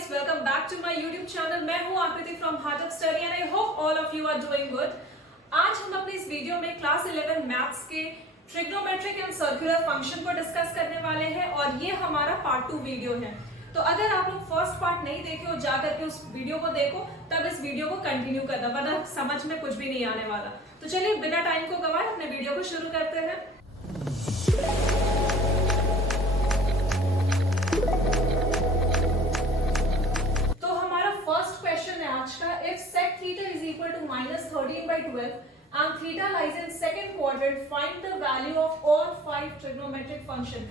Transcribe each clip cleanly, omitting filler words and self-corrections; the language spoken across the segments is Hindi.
guys, welcome back to my YouTube channel. मैं हूँ आकृति from Heart of Study and I hope all of you are doing good. आज हम अपनी इस वीडियो में क्लास 11 मैथ्स के ट्रिग्नोमेट्रिक एंड सर्कुलर फंक्शन को डिस्कस करने वाले हैं और ये हमारा पार्ट 2 वीडियो है। तो अगर आप लोग फर्स्ट पार्ट नहीं देखे हो जाकर के उस वीडियो को देखो, तब इस वीडियो को कंटिन्यू करना, वरना समझ में कुछ भी नहीं आने वाला। तो चलिए बिना टाइम को गवाए अपने वीडियो को शुरू करते हैं। If sec theta is equal to minus 13 by 12 and theta lies in second quadrant, find the value of all 5 trigonometric function.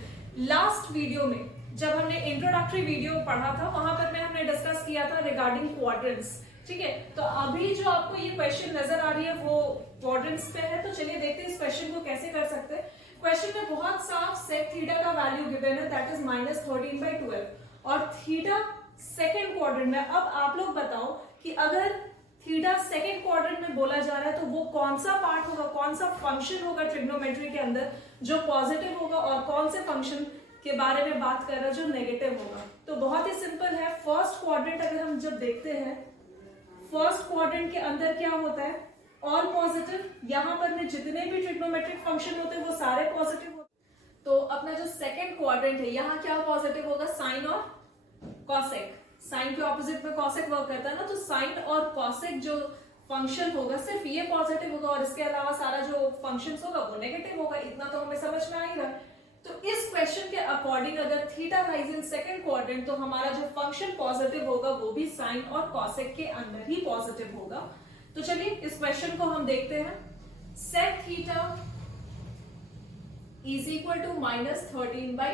Last video में जब हमने इंट्रोडक्टरी वीडियो पढ़ा था वहां पर हमने डिस्कस किया था रिगार्डिंग क्वाड्रेंट्स, ठीक है। तो अभी जो आपको ये क्वेश्चन नजर आ रही है वो क्वाड्रेंट्स पे है। तो चलिए देखते हैं इस क्वेश्चन को कैसे कर सकते हैं। क्वेश्चन में बहुत साफ sec थीटा का वैल्यू गिवन है, दैट इज minus 13 by 12 और थीटा सेकेंड क्वाड्रेंट में। अब आप लोग बताओ कि अगर थीटा सेकेंड क्वाड्रेंट में बोला जा रहा है तो वो कौन सा पार्ट होगा, कौन सा फंक्शन होगा ट्रिग्नोमेट्री के अंदर जो पॉजिटिव होगा और कौन से फंक्शन के बारे में बात कर रहा है जो नेगेटिव होगा। तो बहुत ही सिंपल है। फर्स्ट क्वाड्रेंट अगर हम जब देखते हैं, फर्स्ट क्वाड्रेंट के अंदर क्या होता है, ऑल पॉजिटिव। यहां पर में जितने भी ट्रिग्नोमेट्रिक फंक्शन होते हैं वो सारे पॉजिटिव होते हैं। तो अपना जो सेकेंड क्वाड्रेंट है यहाँ क्या पॉजिटिव होगा, साइन और कॉसेक। साइन के ऑपोजिट में कॉसेक वर्क करता है ना, तो साइन और कॉसेक जो फंक्शन होगा सिर्फ ये पॉजिटिव होगा और इसके अलावा सारा जो फंक्शंस होगा वो नेगेटिव होगा। इतना तो हमें समझ में आएगा। तो इस क्वेश्चन के अकॉर्डिंग अगर theta lies in second quadrant तो हमारा जो फंक्शन पॉजिटिव होगा वो भी साइन और कॉसेक के अंदर ही पॉजिटिव होगा। तो चलिए इस क्वेश्चन को हम देखते हैं। Sec theta is equal to minus 13 by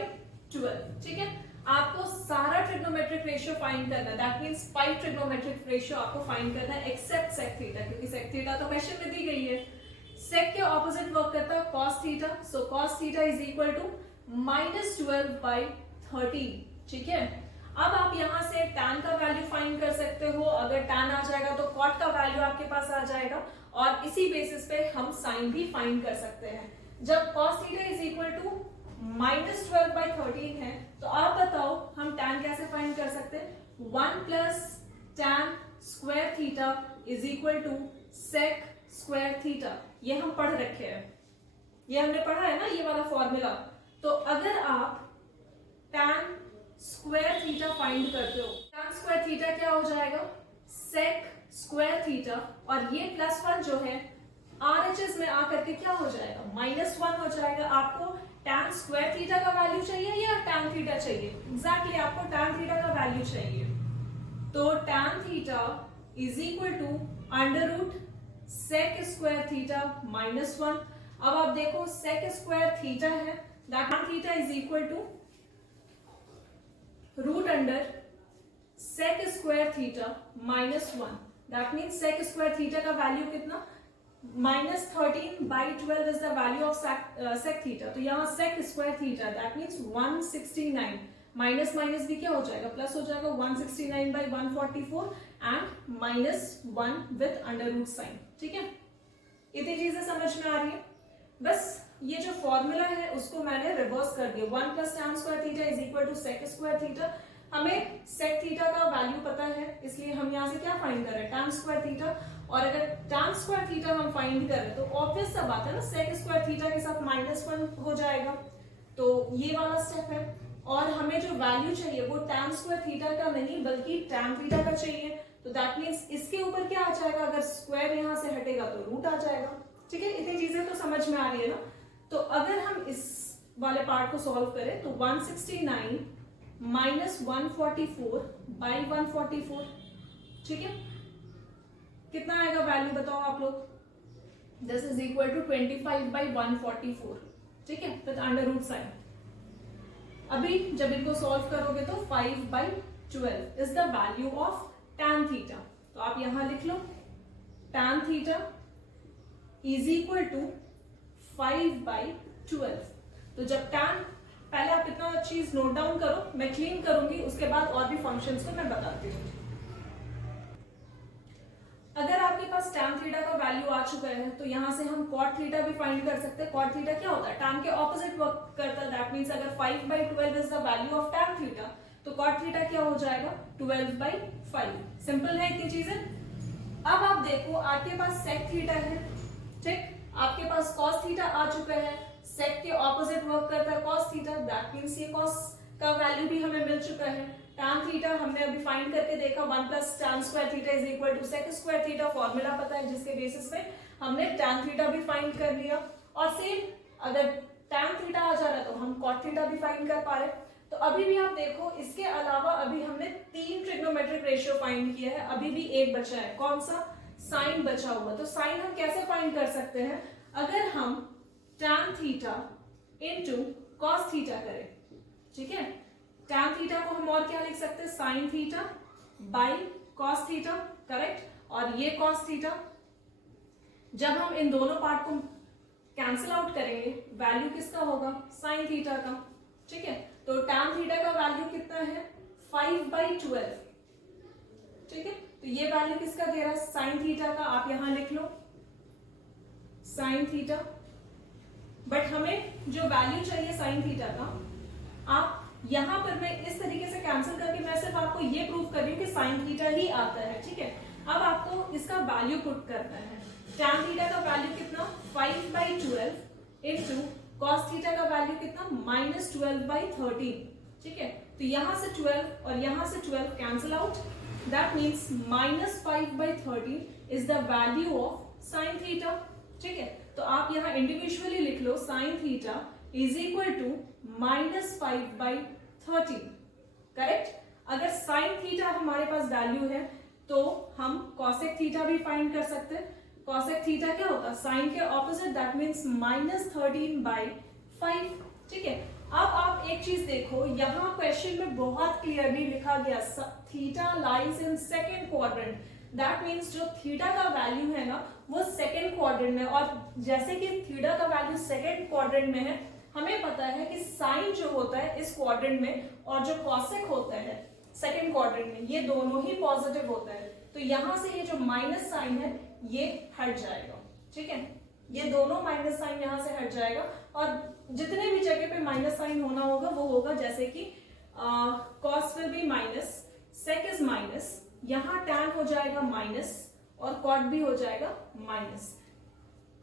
12, ठीक है। आपको सारा ट्रिग्नोमेट्रिक रेशियो फाइंड करना है, दैट मींस 5 ट्रिग्नोमेट्रिक रेशियो आपको फाइंड करना है एक्सेप्ट सेक थीटा, क्योंकि सेक थीटा तो क्वेश्चन में दी गई है। सेक के ऑपोजिट वर्क करता है cos theta, so cos theta is equal to -12 by 13, ठीक है। अब आप यहां से tan का वैल्यू फाइंड कर सकते हो। अगर tan आ जाएगा तो cot का वैल्यू आपके पास आ जाएगा और इसी बेसिस पे हम sin भी फाइंड कर सकते हैं। जब cos theta is equal to -12 by 13 है तो आप बताओ हम tan कैसे फाइंड कर सकते हैं। 1 plus tan square theta is equal to sec square theta. ये हम पढ़ रखे हैं, ये हमने पढ़ा है ना, ये वाला फॉर्मूला। तो अगर आप tan स्क्वायर थीटा फाइंड करते हो, tan स्क्वायर थीटा क्या हो जाएगा, सेक स्क्वायर थीटा, और ये +1 जो है RHS में आकर के क्या हो जाएगा, -1 हो जाएगा। आपको tan स्क्वायर थीटा का वैल्यू चाहिए या tan थीटा चाहिए? एग्जैक्टली आपको tan थीटा का वैल्यू चाहिए। तो tan theta is equal to under root sec square theta -1। अब आप देखो सेक स्क्वायर थीटा है, tan theta is equal to root under sec square theta -1। That means sec square theta का वैल्यू कितना, -13 by 12 is the value of sec theta। तो यहाँ sec square theta that means 169, minus minus भी क्या हो जाएगा, प्लस हो जाएगा, 169 by 144 and -1 with under root sign, ठीक है। इतनी चीजें समझ में आ रही है। बस ये जो फॉर्मूला है उसको मैंने रिवर्स कर दिया। 1 plus tan square theta is equal to sec square theta. हमें सेक थीटा का वैल्यू पता है, इसलिए हम यहाँ से क्या फाइंड कर रहे हैं, tan स्क्वायर थीटा। और अगर tan स्क्वायर थीटा हम फाइंड करें तो ऑब्वियस सा बात है ना, सेक स्क्वायर थीटा के साथ -1 हो जाएगा। तो ये वाला स्टेप है। और हमें जो वैल्यू चाहिए वो tan स्क्वायर थीटा का नहीं बल्कि tan थीटा का चाहिए। तो दैट मीन्स इसके ऊपर क्या आ जाएगा, अगर स्क्वायर यहाँ से हटेगा तो रूट आ जाएगा, ठीक है। इतनी चीजें तो समझ में आ रही है ना। तो अगर हम इस वाले पार्ट को सॉल्व करें तो 169 minus 144 by 144, ठीक है। कितना आएगा वैल्यू बताओ आप लोग, this is equal to 25 by 144, ठीक है, विद अंडर रूट साइन। अभी जब इनको सॉल्व करोगे तो 5 by 12 is the value of tan theta. तो आप यहां लिख लो tan theta is equal to 5 by 12। तो जब tan, पहले आप इतना चीज नोट डाउन करो, मैं क्लीन करूंगी, उसके बाद और भी फंक्शंस को मैं बताती हूँ। अगर आपके पास tan थीटा का वैल्यू आ चुका है तो यहां से हम cot थीटा भी फाइंड कर सकते हैं। cot थीटा क्या होता है, tan के ऑपोजिट वर्क करता है। दैट मींस अगर 5 by 12 is the value of tan theta तो कॉट थीटा क्या हो जाएगा 12/5। सिंपल है इतनी चीजें। अब आप देखो आपके पास सेक थीटा है, ठीक, आपके पास कॉस थीटा आ चुका है, सेक के ऑपोजिट वर्क करता है कॉस थीटा, दैट मींस ये कॉस का वैल्यू भी हमें मिल चुका है। tan थीटा हमने अभी फाइंड करके देखा 1 + tan square theta is equal to sec square theta, formula पता है जिसके बेसिस पे हमने tan थीटा भी फाइंड कर लिया। और सेम अगर tan थीटा आ जा रहा है तो हम cot थीटा भी फाइंड कर पा रहे। तो अभी भी आप देखो इसके अलावा अभी हमने 3 ट्रिग्नोमेट्रिक रेशियो फाइंड किया है, अभी भी एक बचा है, कौन सा, साइन बचा हुआ। तो साइन हम कैसे फाइंड कर सकते हैं, अगर हम tan theta into cos theta करें, ठीक है, tan थीटा को हम और क्या लिख सकते हैं, sin theta by cos theta, correct. और ये cos थीटा, जब हम इन दोनों पार्ट को कैंसिल आउट करेंगे वैल्यू किसका होगा, sin थीटा का, ठीक है। तो tan थीटा का वैल्यू कितना है 5/12, ठीक है। तो ये वैल्यू किसका दे रहा है, sin थीटा का, आप यहां लिख लो sin थीटा। बट हमें जो वैल्यू चाहिए sin थीटा का, आप यहां पर मैं इस तरीके से कैंसिल करके मैं सिर्फ आपको ये प्रूव कर रही हूं कि sin थीटा ही आता है, ठीक है। अब आपको इसका वैल्यू पुट करना है, tan थीटा का वैल्यू कितना 5/12 इनटू cos थीटा का वैल्यू कितना -12/13, ठीक है। तो यहां से 12 और यहां से 12 cancel out, that means -5/13 is the value of sin theta, ठीक है। तो आप यहां इंडिविजुअली लिख लो sin theta is equal to -5/13, correct. अगर sin थीटा हमारे पास वैल्यू है तो हम cosec थीटा भी फाइंड कर सकते हैं। cosec थीटा क्या होगा, sin के ऑपोजिट, दैट मींस -13/5, ठीक है। अब आप एक चीज देखो, यहाँ क्वेश्चन में बहुत क्लियरली लिखा गया theta lies in second quadrant, that means जो थीटा का वैल्यू है ना वो सेकेंड क्वाड्रेंट में, और जैसे कि थीटा का वैल्यू सेकेंड क्वाड्रेंट में है, हमें पता है कि साइन जो होता है इस क्वाड्रेंट में और जो कॉसेक होता है सेकेंड क्वाड्रेंट में, ये दोनों ही पॉजिटिव होता है। तो यहां से ये जो माइनस साइन है ये हट जाएगा, ठीक है, ये दोनों माइनस साइन यहां से हट जाएगा, और जितने भी जगह पे माइनस साइन होना होगा वो होगा, जैसे कि cos will be minus, sec is minus, यहां टैन हो जाएगा माइनस और कॉट भी हो जाएगा माइनस।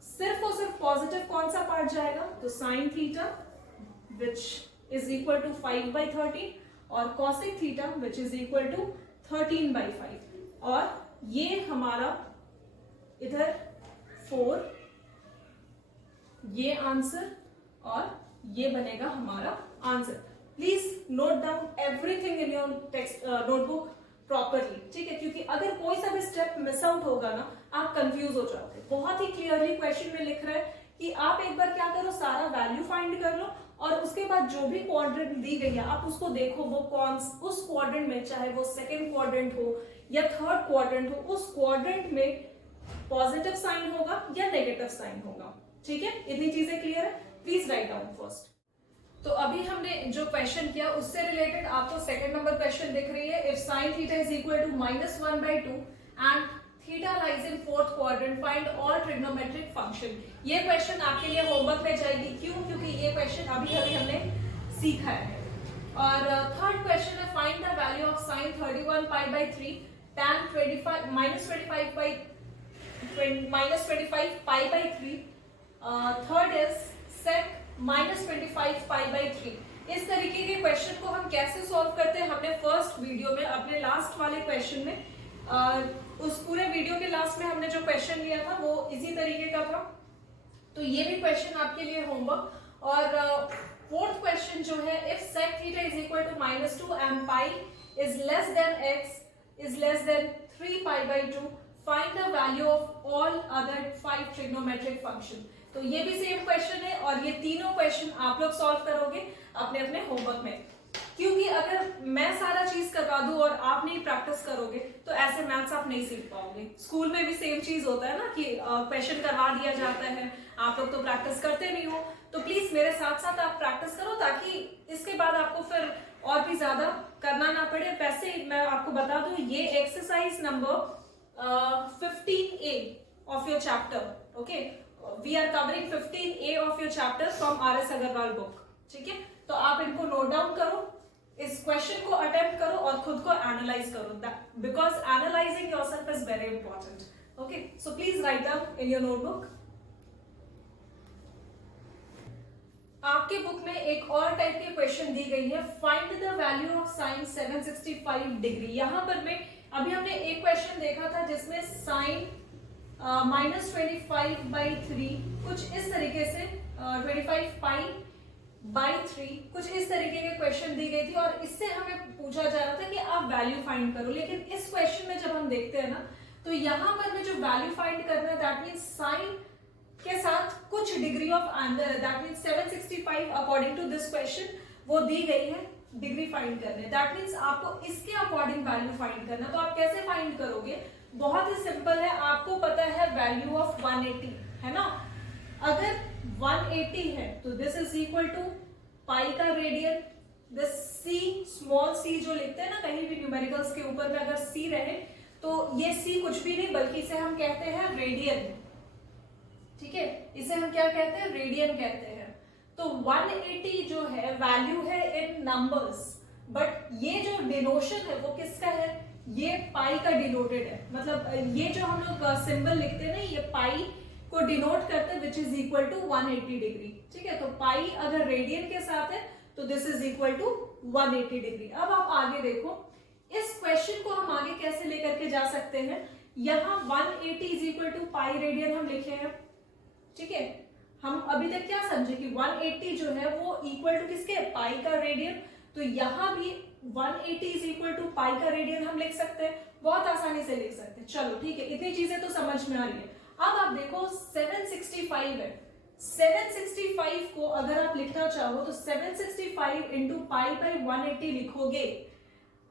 सिर्फ और सिर्फ पॉजिटिव कौन सा पार्ट जाएगा, तो sine theta which is equal to 5/13 और cosec theta which is equal to 13/5, और ये हमारा इधर 4, ये आंसर और ये बनेगा हमारा answer. Please note down everything in your text notebook properly, ठीक है, क्योंकि अगर कोई सा भी स्टेप मिस आउट होगा ना आप कंफ्यूज हो जाओगे। बहुत ही क्लियरली क्वेश्चन में लिख रहा है कि आप एक बार क्या करो, सारा वैल्यू फाइंड कर लो और उसके बाद जो भी क्वाड्रेंट दी गई है आप उसको देखो, वो कौन उस क्वाड्रेंट में, चाहे वो सेकेंड क्वाड्रेंट हो या थर्ड क्वाड्रेंट हो, उस क्वाड्रेंट में पॉजिटिव साइन होगा या नेगेटिव साइन होगा, ठीक है। इतनी चीजें क्लियर है, प्लीज राइट डाउन फर्स्ट। तो अभी हमने जो क्वेश्चन किया उससे रिलेटेड आपको सेकंड नंबर क्वेश्चन दिख रही है, if sin theta is equal to -1/2 and theta lies in fourth quadrant find all trigonometric function. ये क्वेश्चन आपके लिए होमवर्क में जाएगी, क्यों, क्योंकि ये क्वेश्चन अभी अभी हमने सीखा है। और थर्ड क्वेश्चन है find the value of sin 31π/3 tan -25π/3। Third is sec -25π/3। इस तरीके के क्वेश्चन को हम कैसे सॉल्व करते हैं, हमने फर्स्ट वीडियो में अपने लास्ट वाले क्वेश्चन में उस पूरे वीडियो के लास्ट में हमने जो क्वेश्चन लिया था वो इसी तरीके का था। तो ये भी क्वेश्चन आपके लिए होमवर्क। और फोर्थ क्वेश्चन जो है, if sec theta is equal to -2 and pi is less than x is less than 3π/2 find the value of all other 5 trigonometric function. तो ये भी सेम क्वेश्चन है और ये तीनों क्वेश्चन आप लोग सॉल्व करोगे अपने अपने होमवर्क में, क्योंकि अगर मैं सारा चीज करवा दूं और आप नहीं प्रैक्टिस करोगे तो ऐसे मैथ्स आप नहीं सीख पाओगे। स्कूल में भी सेम चीज होता है ना कि क्वेश्चन करवा दिया जाता है, आप लोग तो प्रैक्टिस करते नहीं हो। तो प्लीज मेरे साथ साथ आप प्रैक्टिस करो ताकि इसके बाद आपको फिर और भी ज्यादा करना ना पड़े। वैसे मैं आपको बता दूं, ये exercise number 15A of your chapter, okay? We are covering 15A of your chapter from RS Agarwal book, ठीक है। तो आप इनको नोट डाउन करो इस क्वेश्चन को अटेम्प्ट करो और खुद को एनालाइज करो, because analysing yourself is very important. Okay, so please write down in your notebook. आपके बुक में एक और टाइप के क्वेश्चन दी गई है, find the value of sine 765 degree. यहां पर में अभी हमने एक क्वेश्चन देखा था जिसमें साइन -25/3 कुछ इस तरीके से 25π/3 कुछ इस तरीके के क्वेश्चन दी गई थी और इससे हमें पूछा जा रहा था कि आप वैल्यू फाइंड करो. लेकिन इस क्वेश्चन में जब हम देखते हैं ना, तो यहां पर में जो वैल्यू फाइंड करना है दैट मींस साइन के साथ कुछ डिग्री ऑफ एंगल है, that means 765 according to this question वो दी गई है डिग्री फाइंड करने. दैट मींस आपको इसके अकॉर्डिंग वैल्यू फाइंड करना. तो आप कैसे फाइंड करोगे? बहुत ही सिंपल है. आपको पता है वैल्यू ऑफ 180 है ना. अगर 180 है तो दिस इज इक्वल टू पाई का radian. This C, small C जो लिखते हैं ना कहीं भी न्यूमेरिकल्स के ऊपर में, अगर सी रहे तो ये सी कुछ भी नहीं बल्कि इसे हम कहते हैं रेडियन. ठीक है, इसे हम क्या कहते हैं? रेडियन कहते हैं. तो 180 जो है वैल्यू है इन नंबर्स, बट ये जो डिनोशन है वो किसका है? ये पाई का डिनोटेड है. मतलब ये जो हम लोग सिंबल लिखते हैं ना, ये पाई को डिनोट करते हैं which is equal to 180 degree. ठीक है, तो पाई अगर रेडियन के साथ है तो this is equal to 180 degree. अब आप आगे देखो, इस क्वेश्चन को हम आगे कैसे लेकर के जा सकते हैं. यहां 180 is equal to pi radian हम लिखे हैं. ठीक है, हम अभी तक क्या समझे कि 180 जो है वो इक्वल टू किसके? पाई का रेडियन. तो यहां भी 180 इज इक्वल टू पाई का रेडियन हम लिख सकते हैं, बहुत आसानी से लिख सकते हैं. चलो ठीक है, इतनी चीजें तो समझ में आ रही है. अब आप देखो 765 है. 765 को अगर आप लिखना चाहो तो 765 इंटू पाई बाई 180 लिखोगे.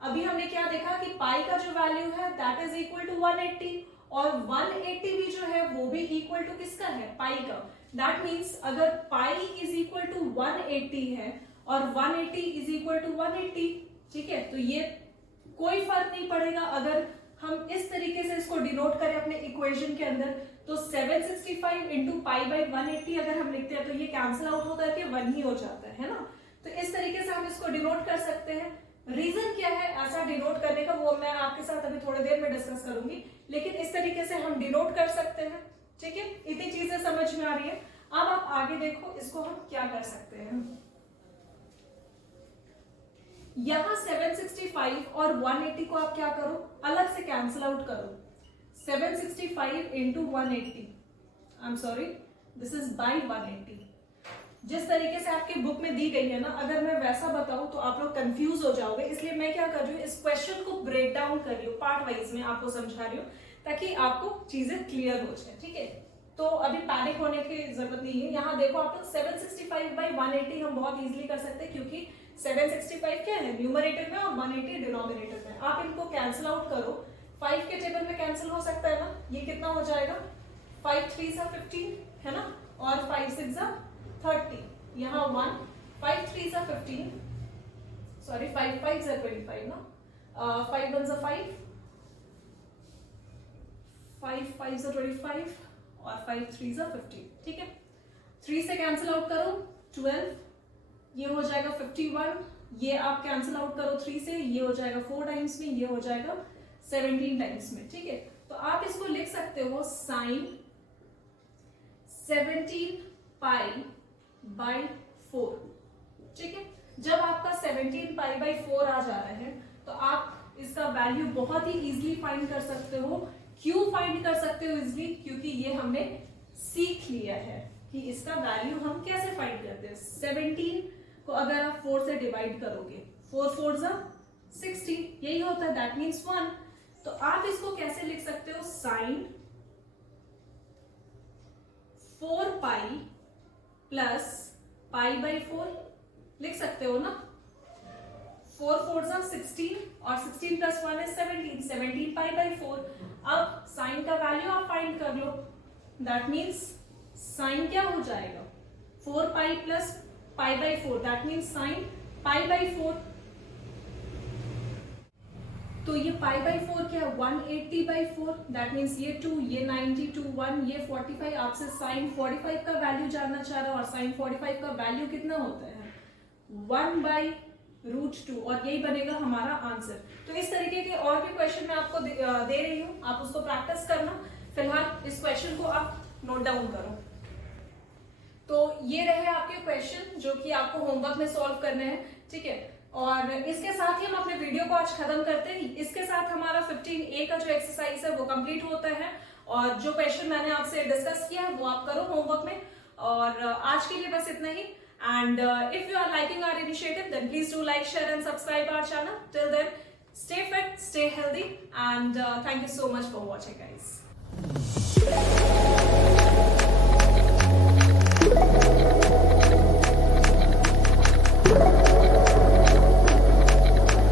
अभी हमने क्या देखा कि पाई का जो वैल्यू है दैट इज इक्वल टू 180 और 180 भी जो है वो भी इक्वल टू किसका है? पाई का. दैट मीन्स अगर पाई इज इक्वल टू 180 है और 180 इज इक्वल टू 180, ठीक है, तो ये कोई फर्क नहीं पड़ेगा. अगर हम इस तरीके से इसको डिनोट करें अपने इक्वेशन के अंदर, तो 765 इंटू पाई बाई 180 अगर हम लिखते हैं तो ये कैंसिल आउट होकर के 1 ही हो जाता है ना. तो इस तरीके से हम इसको डिनोट कर सकते हैं. रीजन क्या है ऐसा डिनोट करने का वो मैं आपके साथ अभी थोड़ी देर में डिस्कस करूंगी, लेकिन इस तरीके से हम डिनोट कर सकते हैं. ठीक है, इतनी चीजें समझ में आ रही है. अब आप आगे देखो इसको हम क्या कर सकते हैं. यहां 765 और 180 को आप क्या करो? अलग से कैंसिल आउट करो. 765 into 180, I am sorry, this is by 180. जिस तरीके से आपकी बुक में दी गई है ना, अगर मैं वैसा बताऊं तो आप लोग कंफ्यूज हो जाओगे. इसलिए मैं क्या कर रही हूँ, इस क्वेश्चन को ब्रेक डाउन कर रही हूँ, पार्ट वाइज में आपको समझा रही हूँ ताकि आपको चीजें क्लियर हो जाए. ठीक है, तो अभी पैनिक होने की जरूरत नहीं है. यहाँ देखो आप लोग 765 बाई 180 हम बहुत इजीली कर सकते हैं क्योंकि 765 क्या है? न्यूमरेटर में और 180 डिनोमिनेटर में. आप इनको कैंसिल आउट करो. 5 के टेबल में कैंसिल हो सकता है ना. ये कितना हो जाएगा? 5 3 15 है ना, और 5 6 30. यहाँ 1 5 3 15, सॉरी 5 5 25 ना, 5 1 5, 5 5 25 और 5 3 15. ठीक है, 3 से कैंसिल आउट करो 12, ये हो जाएगा 51. ये आप कैंसिल आउट करो 3 से, ये हो जाएगा 4 टाइम्स में, ये हो जाएगा 17 टाइम्स में. ठीक है, तो आप इसको लिख सकते हो साइन 17 पाई बाई 4. ठीक है, जब आपका 17 पाई बाई 4 आ जा रहा है तो आप इसका वैल्यू बहुत ही इजीली फाइंड कर सकते हो. क्यों फाइंड कर सकते हो इजीली? क्योंकि ये हमने सीख लिया है कि इसका वैल्यू हम कैसे फाइंड करते हैं. 17 को अगर आप 4 से डिवाइड करोगे, 4 4 60, यही होता है, दैट मीन्स 1. तो आप इसको कैसे लिख सकते हो? Sine 4 pi plus pi by 4 लिख सकते हो ना. 4 4 16 और 16 प्लस 1 is 17, 17 पाई बाई 4. अब साइन का वैल्यू आप फाइंड कर लो. दैट मीन्स साइन क्या हो जाएगा? 4 pi plus pi by 4, that means sine pi by 4. तो ये पाई बाई 4 क्या है? 180 बाई 4, दैट मीन्स ये 2, ये 90, 2 1, ये 45. आपसे साइन 45 का वैल्यू जानना चाह रहा है और साइन 45 का वैल्यू कितना होता है? 1 बाई √2 और यही बनेगा हमारा आंसर। तो इस तरीके के और भी क्वेश्चन मैं आपको दे रही हूँ, आप उसको प्रैक्टिस करना। फिलहाल इस क्वेश्चन को आप नोट डाउन करो। तो ये रहे आपके क्वेश्चन जो कि आपको होमवर्क में सॉल्व करने हैं, ठीक है। और इसके साथ ही हम अपने वीडियो को आज खत्म करते हैं। इसके साथ हमारा 15A का जो एक्सरसाइज है वो कंप्लीट होता है और जो क्वेश्चन मैंने आपसे डिस्कस किया है वो आप करो होमवर्क में। और आज के लिए बस इतना ही। And if you are liking our initiative, then please do like, share and subscribe our channel. Till then, stay fit, stay healthy, and thank you so much for watching, guys.